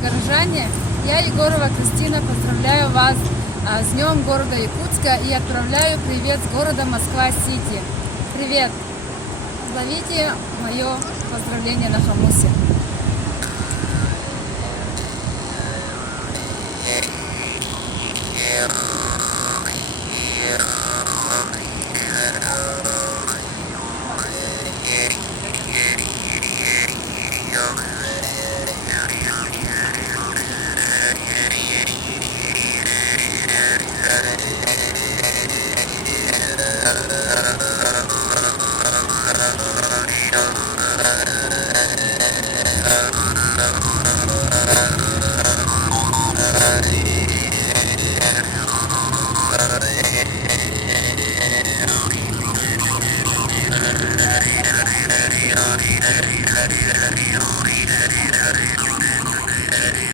горожане! Я, Егорова Кристина, поздравляю вас с Днем города Якутска и отправляю привет с города Москва-Сити. Привет! Ловите мое поздравление на хамусе.